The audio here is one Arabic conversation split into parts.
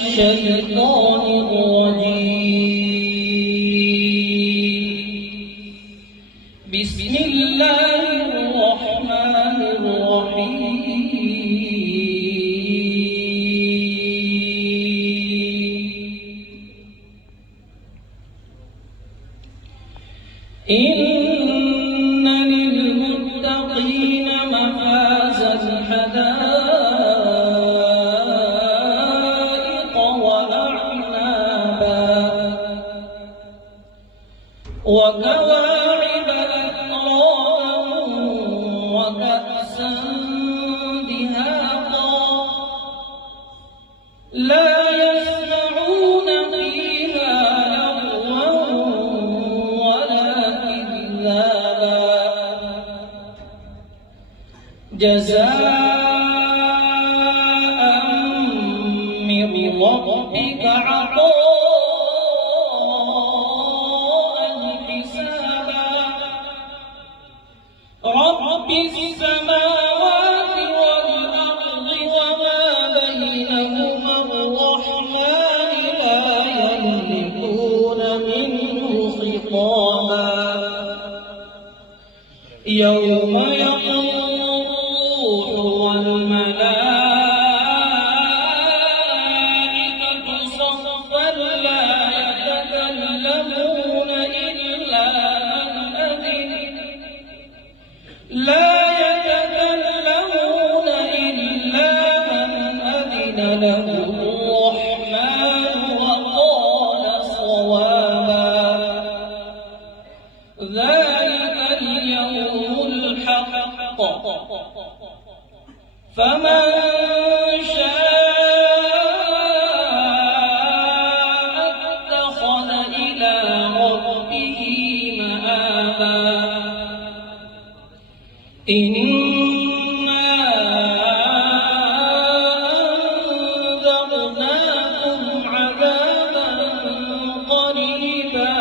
الشيطان الرجيم. بسم الله الرحمن الرحيم. إن للمتقين مفازا حدائق وأعنابا وكواعب أترابا وكأسا دهاقا لا يسمعون فيها لغوا ولا كذابا جزاء من ربك عطاء حسابا رب السماوات والأرض وما بينهما الرحمن لا يملكون منه خطابا يوم يقوم الروح والملائكة صفا لا يتكلمون إلا من أذن له الرحمن وقال صوابا ذلك اليوم الحق فمن شاء اتخذ إلى ربه مآبا إنا أنذرناكم عذابا قريبا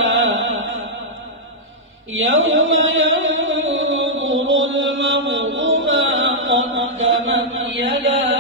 يوم ينظر المرء ما قدمت يداه